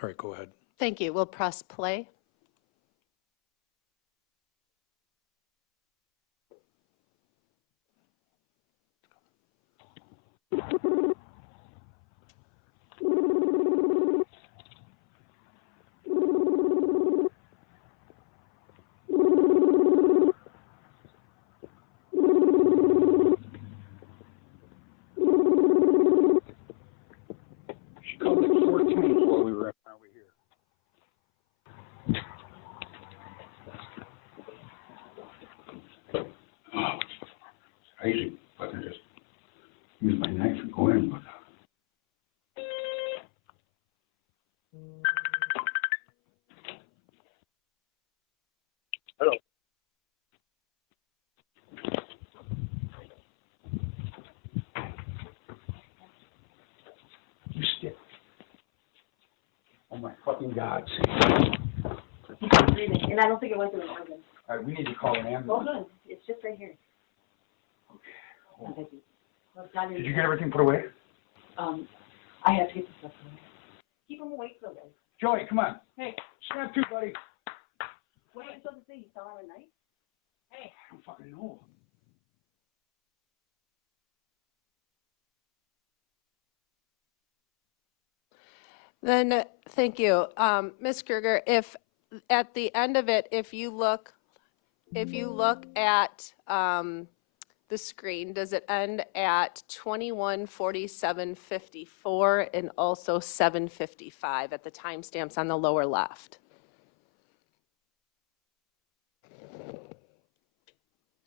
All right, go ahead. Thank you. We'll press play. She called like 4 times while we were over here. Oh, it's crazy. I can just use my knife and go in, but. Hello. You stick. Oh my fucking God. And I don't think it went through an organ. All right, we need to call an ambulance. Hold on, it's just right here. Okay. Did you get everything put away? I have to get the stuff away. Keep them away from them. Joey, come on. Hey, Snap to, buddy. what am I supposed to say? You saw her at night? Hey. I don't fucking know. Then, thank you. Ms. Krueger, if at the end of it, if you look at the screen, does it end at 21:47:54 and also 7:55 at the timestamps on the lower left?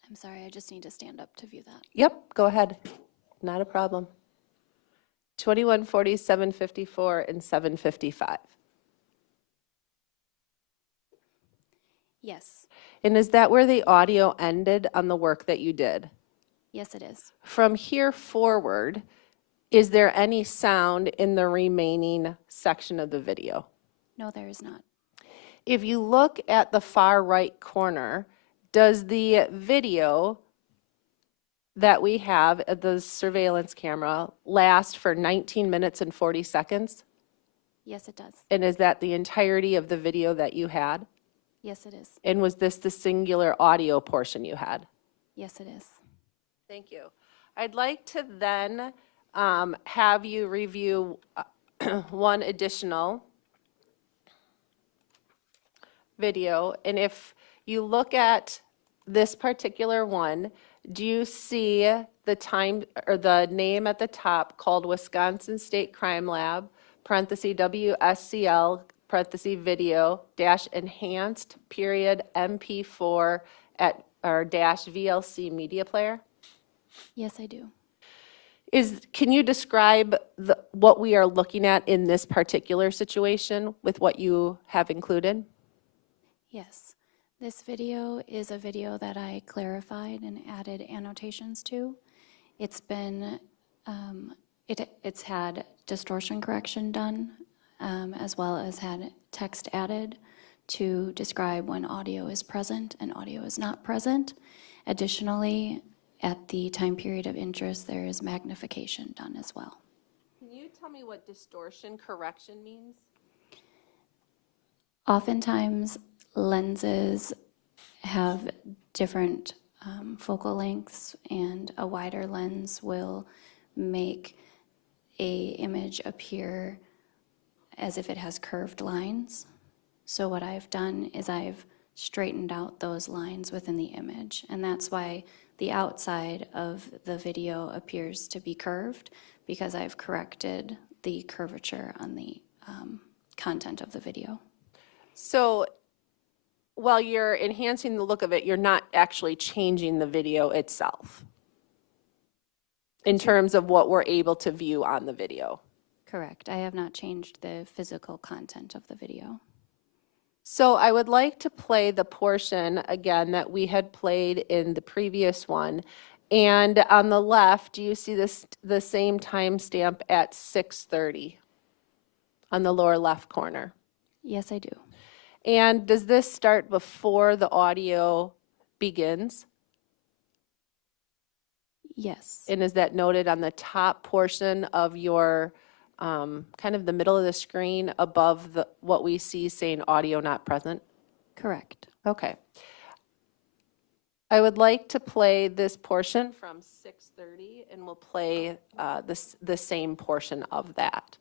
I'm sorry, I just need to stand up to view that. Yep, go ahead. Not a problem. 21:47:54 and 7:55. Yes, And is that where the audio ended on the work that you did? yes it is. From here forward, is there any sound in the remaining section of the video? No, there is not. If you look at the far right corner, does the video that we have at the surveillance camera last for 19 minutes and 40 seconds? Yes, it does. And is that the entirety of the video that you had? Yes, it is. And was this the singular audio portion you had? Yes, it is. Thank you. I'd like to then have you review one additional video. And if you look at this particular one, do you see the time or the name at the top called Wisconsin State Crime Lab, parenthesis WSCL, parenthesis video, dash enhanced, period, MP4 at, or dash VLC media player? Yes, I do. Can you describe what we are looking at in this particular situation with what you have included? Yes. This video is a video that I clarified and added annotations to. It's been, it's had distortion correction done, as well as had text added to describe when audio is present and audio is not present. Additionally, at the time period of interest, there is magnification done as well. Can you tell me what distortion correction means? Oftentimes, lenses have different focal lengths, and a wider lens will make a image appear as if it has curved lines. So what I've done is I've straightened out those lines within the image, and that's why the outside of the video appears to be curved, because I've corrected the curvature on the content of the video. So while you're enhancing the look of it, you're not actually changing the video itself in terms of what we're able to view on the video. Correct. I have not changed the physical content of the video. So I would like to play the portion again that we had played in the previous one. And on the left, do you see this, the same timestamp at 6:30 on the lower left corner? Yes, I do. And does this start before the audio begins? Yes. And is that noted on the top portion of your kind of the middle of the screen above what we see saying audio not present? Correct. Okay. I would like to play this portion from 6:30, and we'll play the same portion of that.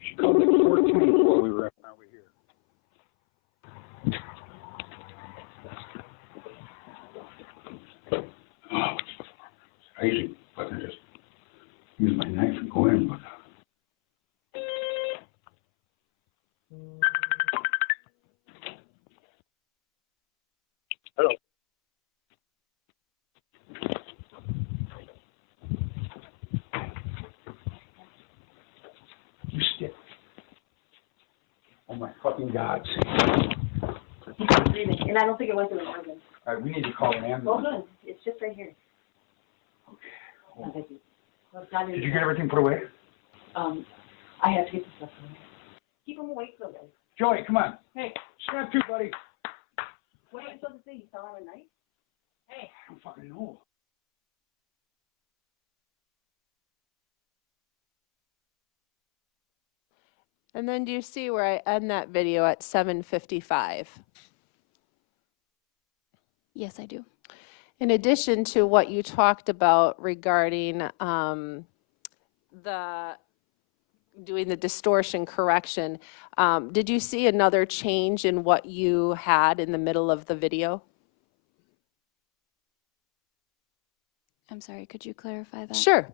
She called like 4 times while we were over here. Oh, it's crazy, but I just use my knife and go in, but. Hello. You stick. Oh my fucking God. He's not breathing, and I don't think it went through an organ. All right, we need to call an ambulance. Hold on, it's just right here. Okay. No, thank you. Well, it's not in- Did you get everything put away? I have to get the stuff away. Keep him awake for a little. Joey, come on. Hey, Snap to, buddy. what am I supposed to say? You saw him at night? Hey. I don't fucking know. And then do you see where I end that video at 7:55? Yes, I do. In addition to what you talked about regarding doing the distortion correction, did you see another change in what you had in the middle of the video? I'm sorry, could you clarify that? Sure.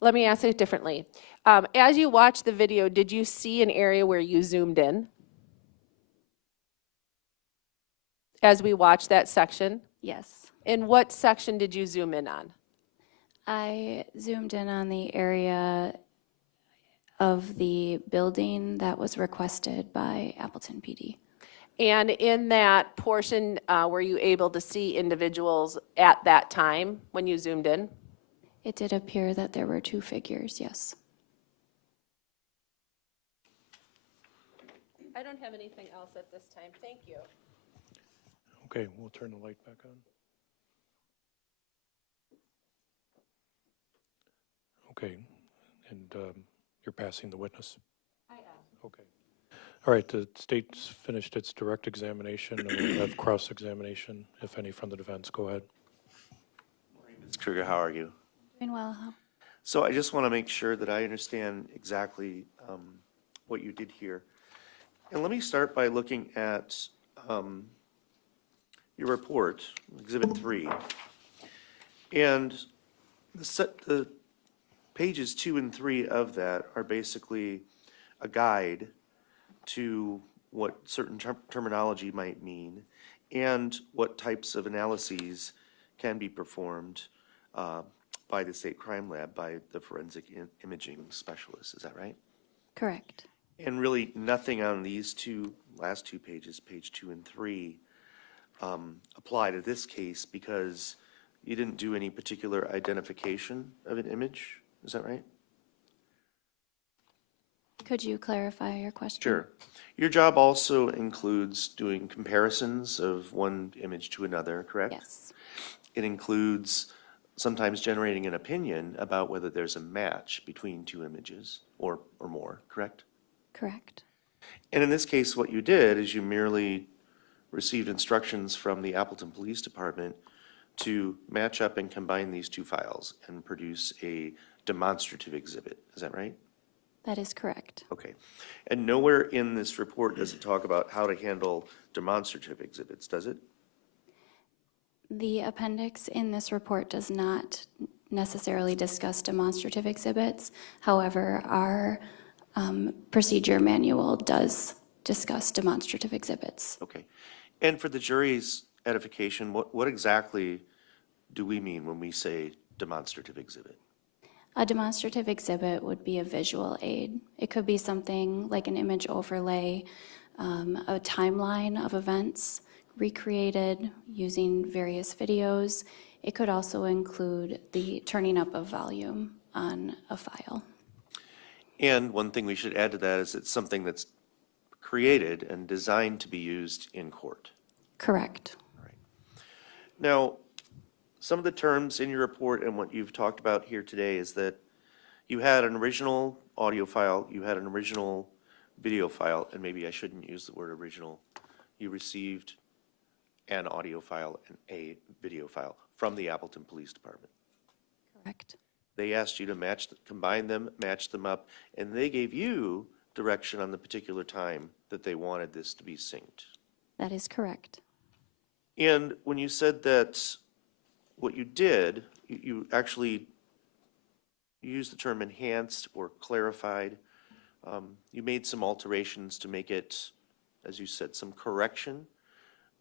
Let me ask it differently. As you watched the video, did you see an area where you zoomed in? As we watched that section? Yes. In what section did you zoom in on? I zoomed in on the area of the building that was requested by Appleton PD. And in that portion, were you able to see individuals at that time when you zoomed in? It did appear that there were 2 figures, yes. I don't have anything else at this time. Thank you. Okay, we'll turn the light back on. Okay, and you're passing the witness? I am. Okay. All right, the state's finished its direct examination, and we'll have cross-examination, if any, from the defense. Go ahead. Ms. Krueger, how are you? Doing well. How? So I just want to make sure that I understand exactly what you did here. And let me start by looking at your report, Exhibit 3. And the pages 2 and 3 of that are basically a guide to what certain terminology might mean and what types of analyses can be performed by the state crime lab, by the forensic imaging specialist. Is that right? Correct. And really nothing on these last two pages, page 2 and 3, apply to this case because you didn't do any particular identification of an image. Is that right? Could you clarify your question? Sure. Your job also includes doing comparisons of one image to another, correct? Yes. It includes sometimes generating an opinion about whether there's a match between 2 images or more, correct? Correct. And in this case, what you did is you merely received instructions from the Appleton Police Department to match up and combine these 2 files and produce a demonstrative exhibit. Is that right? That is correct. Okay. And nowhere in this report does it talk about how to handle demonstrative exhibits, does it? The appendix in this report does not necessarily discuss demonstrative exhibits. However, our procedure manual does discuss demonstrative exhibits. Okay. And for the jury's edification, what exactly do we mean when we say demonstrative exhibit? A demonstrative exhibit would be a visual aid. It could be something like an image overlay, a timeline of events recreated using various videos. It could also include the turning up of volume on a file. And one thing we should add to that is it's something that's created and designed to be used in court. Correct. Now, some of the terms in your report and what you've talked about here today is that you had an original audio file, you had an original video file, and maybe I shouldn't use the word original. You received an audio file and a video file from the Appleton Police Department. Correct. They asked you to combine them, match them up, and they gave you direction on the particular time that they wanted this to be synced. That is correct. And when you said that what you did, you actually used the term enhanced or clarified. You made some alterations to make it, as you said, some correction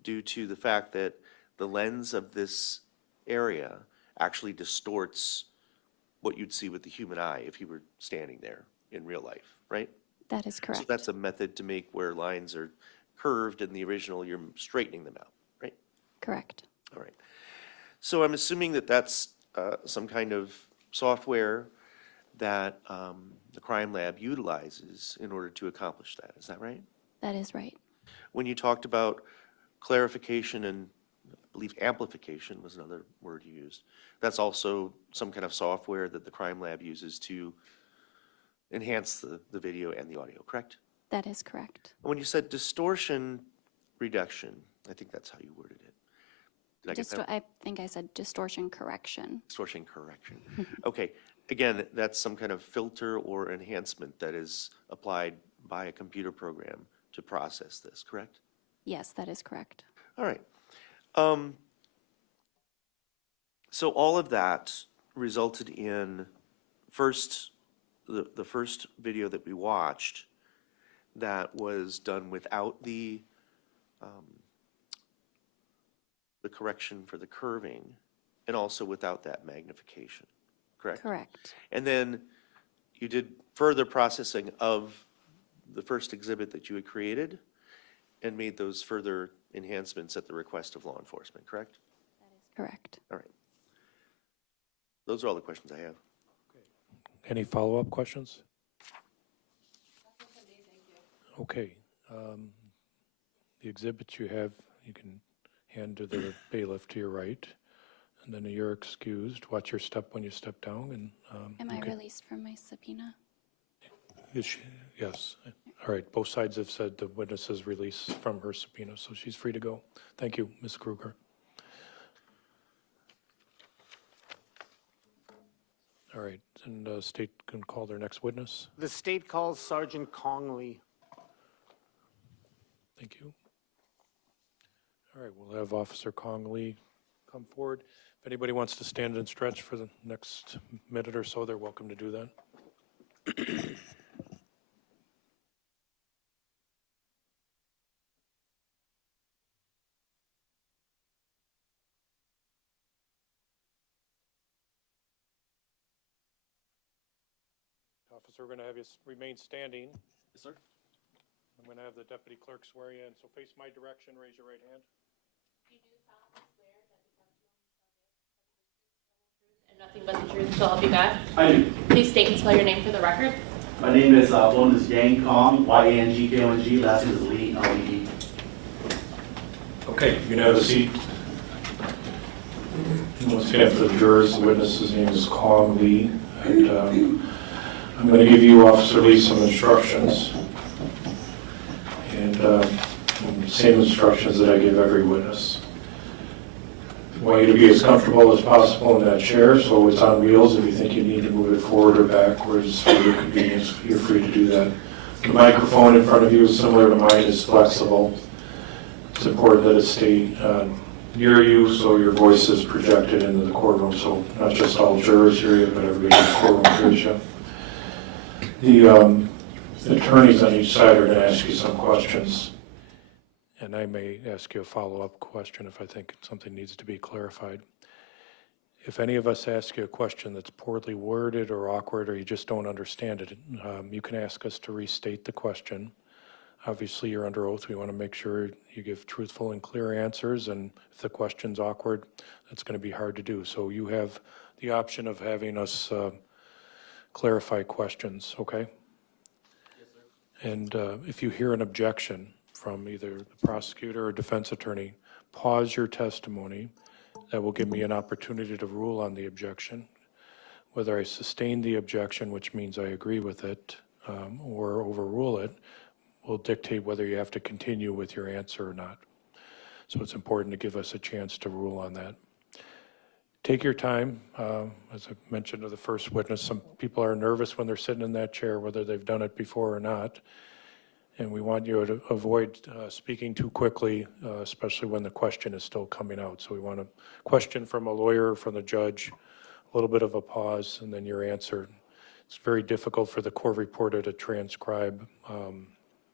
due to the fact that the lens of this area actually distorts what you'd see with the human eye if you were standing there in real life, right? That is correct. So that's a method to make where lines are curved in the original, you're straightening them out, right? Correct. All right. So I'm assuming that that's some kind of software that the crime lab utilizes in order to accomplish that. Is that right? That is right. When you talked about clarification and I believe amplification was another word you used, that's also some kind of software that the crime lab uses to enhance the video and the audio, correct? That is correct. And when you said distortion reduction, I think that's how you worded it. Did I get that? I think I said distortion correction. Distortion correction. Okay, again, that's some kind of filter or enhancement that is applied by a computer program to process this, correct? Yes, that is correct. All right. So all of that resulted in the first video that we watched that was done without the correction for the curving and also without that magnification, correct? Correct. And then you did further processing of the first exhibit that you had created and made those further enhancements at the request of law enforcement, correct? Correct. All right. Those are all the questions I have. Any follow-up questions? Okay. The exhibits you have, you can hand to the bailiff to your right, and then you're excused. Watch your step when you step down, and Am I okay. released from my subpoena? Yes. All right. Both sides have said the witness is released from her subpoena, so she's free to go. Thank you, Ms. Krueger. All right, and state can call their next witness. The state calls Sergeant Congley. Thank you. All right, we'll have Officer Congley come forward. If anybody wants to stand and stretch for the next minute or so, they're welcome to do that. Officer, we're going to have you remain standing. Yes, sir. I'm going to have the deputy clerk swear you in, so face my direction, raise your right hand. And nothing but the truth, so help you God? I do. Please state and spell your name for the record. My name is one is Yang Kong, Y-A-N-G-K-O-N-G, last name is Lee, L-E-E. Okay, you can have a seat. Once again, for the jurors, the witness's name is Kong Lee, and I'm going to give you, Officer Lee, some instructions. And the same instructions that I give every witness. I want you to be as comfortable as possible in that chair, so it's on wheels. If you think you need to move it forward or backwards for your convenience, you're free to do that. The microphone in front of you, similar to mine, is flexible. It's important that it stay near you so your voice is projected into the courtroom, so not just all jurors hear you, but everybody in the courtroom hears you. The attorneys on each side are going to ask you some questions, and I may ask you a follow-up question if I think something needs to be clarified. If any of us ask you a question that's poorly worded or awkward, or you just don't understand it, you can ask us to restate the question. Obviously, you're under oath. We want to make sure you give truthful and clear answers, and if the question's awkward, that's going to be hard to do. So you have the option of having us clarify questions, okay? Yes, sir. And if you hear an objection from either the prosecutor or defense attorney, pause your testimony. That will give me an opportunity to rule on the objection. Whether I sustain the objection, which means I agree with it, or overrule it, will dictate whether you have to continue with your answer or not. So it's important to give us a chance to rule on that. Take your time. As I mentioned to the first witness, some people are nervous when they're sitting in that chair, whether they've done it before or not. And we want you to avoid speaking too quickly, especially when the question is still coming out. So we want a question from a lawyer, from the judge, a little bit of a pause, and then your answer. It's very difficult for the court reporter to transcribe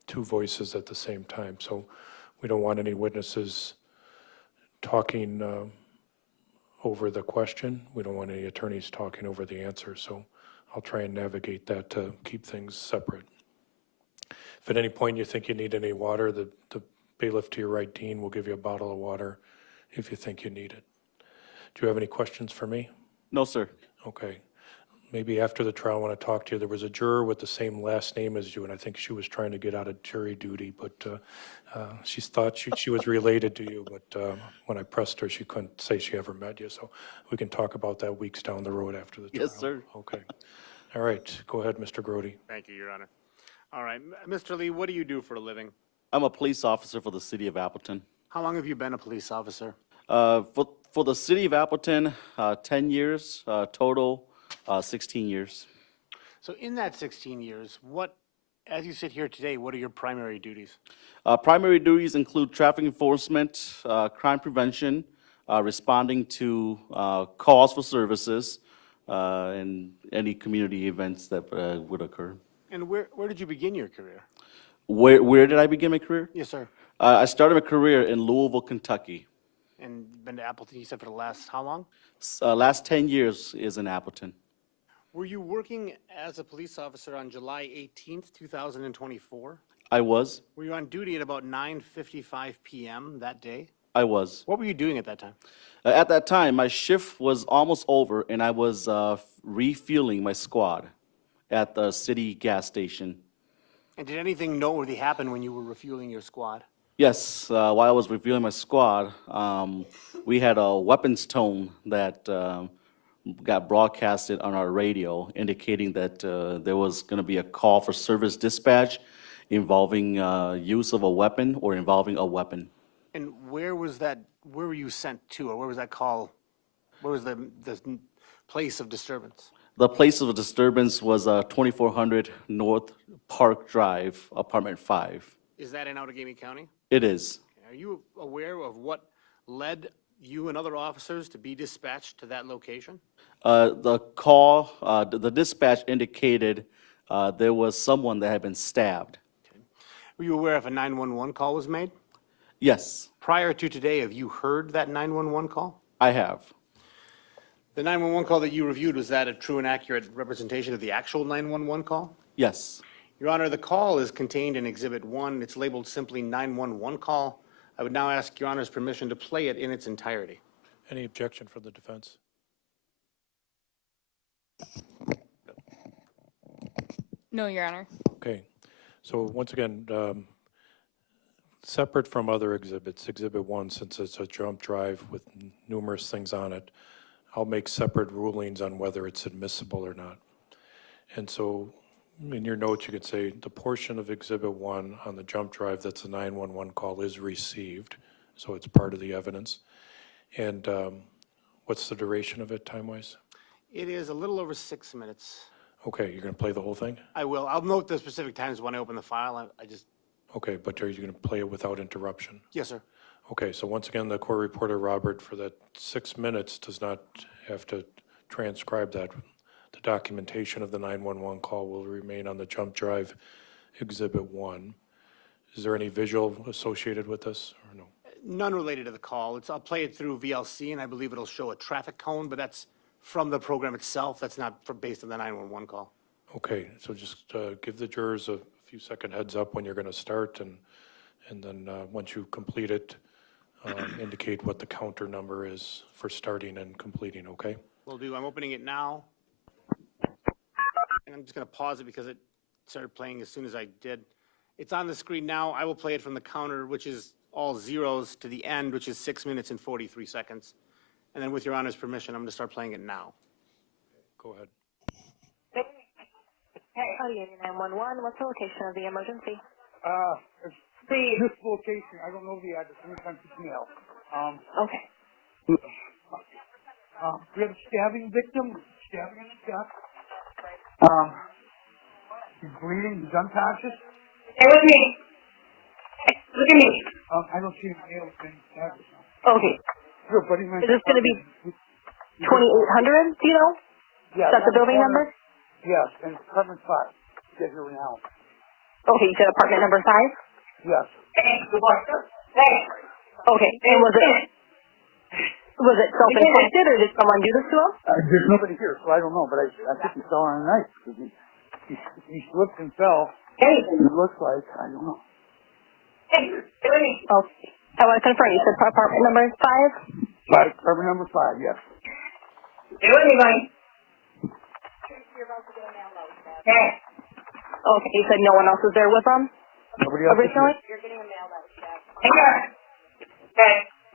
two voices at the same time. So we don't want any witnesses talking over the question. We don't want any attorneys talking over the answer. So I'll try and navigate that to keep things separate. If at any point you think you need any water, the bailiff to your right, Dean, will give you a bottle of water if you think you need it. Do you have any questions for me? No, sir. Okay. Maybe after the trial, I want to talk to you. There was a juror with the same last name as you, and I think she was trying to get out of jury duty, but she thought she was related to you, but when I pressed her, she couldn't say she ever met you. So we can talk about that weeks down the road after the trial. Yes, sir. Okay. All right. Go ahead, Mr. Grody. Thank you, Your Honor. All right, Mr. Lee, what do you do for a living? I'm a police officer for the city of Appleton. How long have you been a police officer? For the city of Appleton, 10 years, total 16 years. So in that 16 years, as you sit here today, what are your primary duties? Primary duties include traffic enforcement, crime prevention, responding to calls for services, and any community events that would occur. And where did you begin your career? Where did I begin my career? Yes, sir. I started my career in Louisville, Kentucky. And been to Appleton, you said, for the last how long? Last 10 years is in Appleton. Were you working as a police officer on July 18th, 2024? I was. Were you on duty at about 9:55 p.m. that day? I was. What were you doing at that time? At that time, my shift was almost over, and I was refueling my squad at the city gas station. And did anything noteworthy happen when you were refueling your squad? Yes, while I was refueling my squad, we had a weapons tone that got broadcasted on our radio, indicating that there was going to be a call for service dispatch involving use of a weapon or involving a weapon. And where were you sent to, or where was that call? Where was the place of disturbance? The place of disturbance was 2400 North Park Drive, apartment 5. Is that in Outagamie County? It is. Are you aware of what led you and other officers to be dispatched to that location? The call, the dispatch indicated there was someone that had been stabbed. Were you aware if a 911 call was made? Yes, Prior to today, have you heard that 911 call? I have. The 911 call that you reviewed, was that a true and accurate representation of the actual 911 call? Yes. Your Honor, the call is contained in Exhibit 1. It's labeled simply 911 call. I would now ask Your Honor's permission to play it in its entirety. Any objection from the defense? No, Your Honor. Okay. So once again, separate from other exhibits, Exhibit 1, since it's a jump drive with numerous things on it, I'll make separate rulings on whether it's admissible or not. And so in your notes, you could say the portion of Exhibit 1 on the jump drive that's a 911 call is received, so it's part of the evidence. And what's the duration of it, time-wise? It is a little over 6 minutes. Okay, you're going to play the whole thing? I will. I'll note the specific times when I open the file. I just, Okay, but are you going to play it without interruption? yes, sir. Okay, so once again, the court reporter, Robert, for that 6 minutes does not have to transcribe that. The documentation of the 911 call will remain on the jump drive, Exhibit 1. Is there any visual associated with this, or no? None related to the call. I'll play it through VLC, and I believe it'll show a traffic cone, but that's from the program itself. That's not based on the 911 call. Okay, so just give the jurors a few second heads up when you're going to start, and then once you complete it, indicate what the counter number is for starting and completing, okay? Will do. I'm opening it now. And I'm just going to pause it because it started playing as soon as I did. It's on the screen now. I will play it from the counter, which is all zeros, to the end, which is 6 minutes and 43 seconds. And then with Your Honor's permission, I'm going to start playing it now. Go ahead. Hey, 911, what's the location of the emergency? It's this location, I don't know the address, anytime it's mail. Okay. We have a stabbing victim, stabbing in the chest. He's bleeding, he's unconscious. Stay with me. Hey, look at me. I don't see any nails being stabbed. Okay. Sure, buddy, Is this going to be 2800, do you know? Yeah. Is that the building number? Yes, and apartment 5. Get here now. Okay, you said apartment number 5? Yes. Hey. Okay, and was it self-inflicted, or did someone do this to him? There's nobody here, so I don't know, but I think he fell on a knife, because he slipped and fell. Hey. It looks like, I don't know. Hey, stay with me. Okay. I want to confirm, you said apartment number 5? Apartment number 5, yes. Stay with me, buddy. Hey. Okay, you said no one else was there with them Nobody else is originally? here. You're getting a mail out. Okay.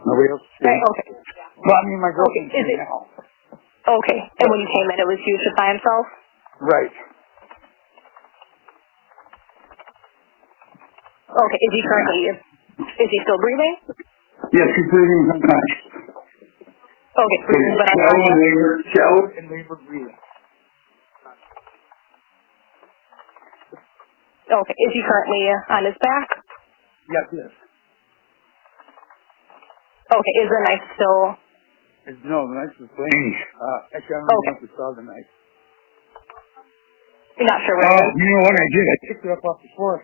Nobody else is here. Okay. Well, I mean, my girlfriend's Okay, is here it- now. Okay, and when you came in, it was Yusuf by himself? Right. Okay, is he still breathing? Yes, he's breathing unconscious. Okay, breathing but unconscious. Shallow and labor breathing. Okay, is he currently on his back? Yes, yes. Okay, is the knife still? No, the knife was bleeding. Actually, I don't even know if we saw the knife. You're not sure where it is? You know what I did? I picked it up off the floor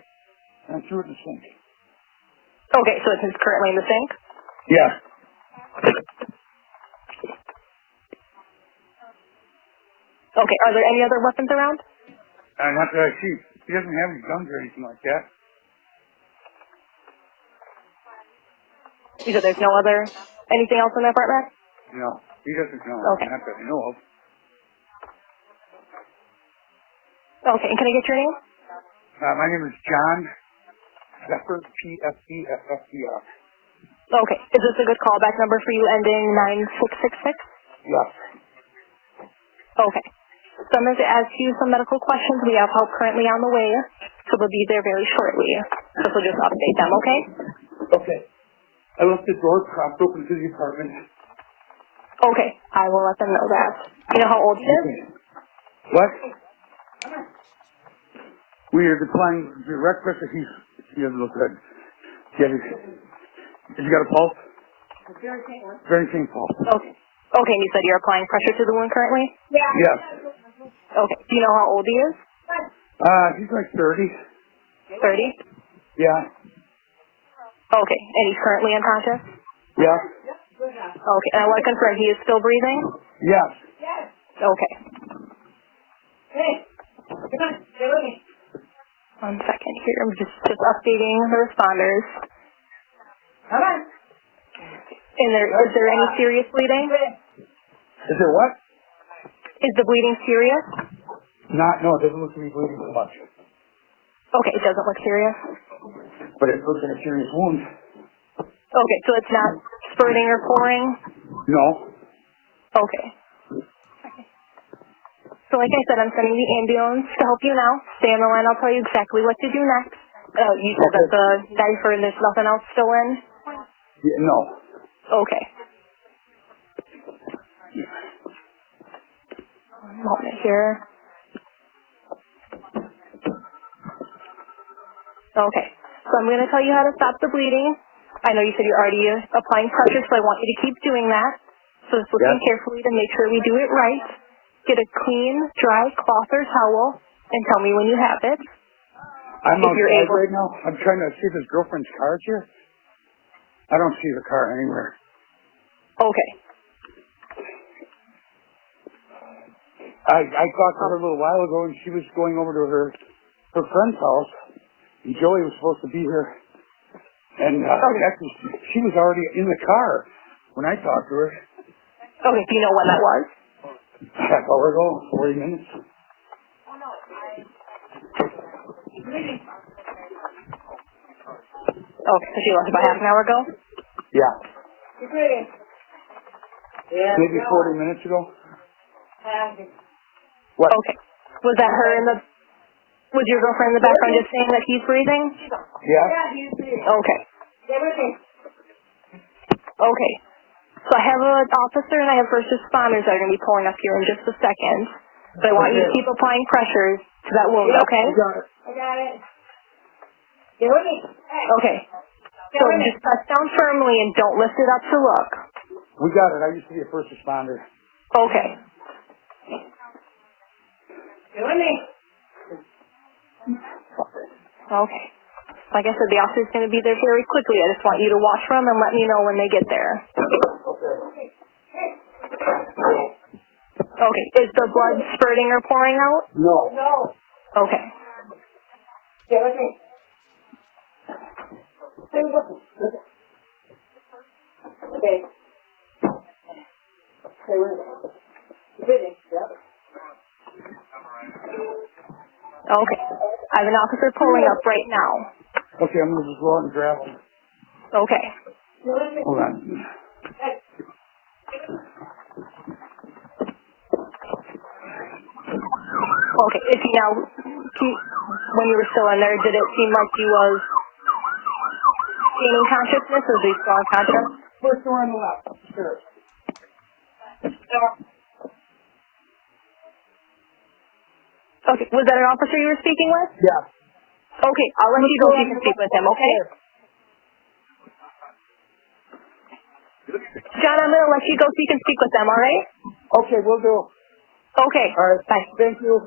and I threw it in the sink. Okay, so it's currently in the sink? Yeah. Okay, are there any other weapons around? Not that I see. He doesn't have any guns or anything like that. You said there's anything else in the apartment? No, he doesn't know. Okay. Not that I know of. Okay, and can I get your name? My name is John Pfeffer, P-F-E-F-F-E-R. Okay, is this a good callback number for you ending 9666? Yes. Okay. So I'm going to ask you some medical questions. We have help currently on the way, so we'll be there very shortly. So we'll just update them, okay? Okay. I left the door propped open to the apartment. Okay, I will let them know that. You know how old he is? What? We are declining direct pressure. He doesn't look good. Has he got a pulse? Very faint pulse. Okay. Okay, and you said you're applying pressure to the wound currently? Yes. Okay. Do you know how old he is? He's like 30. 30? Yeah. Okay, and he's currently unconscious? Yeah. Okay, and I want to confirm he is still breathing? Yes. Okay. One second here, I'm just updating the responders. And is there any serious bleeding? Is there what? Is the bleeding serious? No, it doesn't look to be bleeding so much. Okay, it doesn't look serious. But it looks like a serious wound. Okay, so it's not spurting or pouring? No. Okay. So like I said, I'm sending the ambulance to help you now. Stay on the line, I'll tell you exactly what to do next. You said that the diaper and there's nothing else still in? Yeah, no. Okay. One moment here. Okay. So I'm going to tell you how to stop the bleeding. I know you said you're already applying pressure, so I want you to keep doing that. So just listen carefully to make sure we do it right. Get a clean, dry cloth or towel and tell me when you have it. I'm If you're outside able- right now. I'm trying to see if his girlfriend's car's here. I don't see the car anywhere. Okay. I talked to her a little while ago, and she was going over to her friend's house, and Joey was supposed to be here. And actually, she was already in the car when I talked to her. Okay, do you know when that was? Half hour ago, 40 minutes. Okay, so she left about half an hour ago? Yeah. Maybe 40 minutes ago. What? Okay. Was that her in the, was your girlfriend in the background just saying that he's breathing? Yeah. Okay. Okay. So I have an officer and I have first responders that are going to be pulling up here in just a second. But I want you to keep applying pressure to that wound, okay? I got it. Okay. So just press down firmly and don't lift it up to look. We got it. I used to be a first responder. Okay. Okay. Like I said, the officer's going to be there very quickly. I just want you to watch for them and let me know when they get there. Okay. Is the blood spurting or pouring out? No. Okay. Okay. I have an officer pulling up right now. Okay, I'm going to just go out and grab him. Okay. Hold on. Okay. If you now, when you were still in there, did it seem like he was gaining consciousness or was he still unconscious? First door on the left. Sure. Okay. Was that an officer you were speaking with? Yeah. Okay. I'll let you go so you can speak with him, okay? John, I'm going to let you go so you can speak with them, all right? Okay, we'll do. Okay. All right. Bye. Thank you.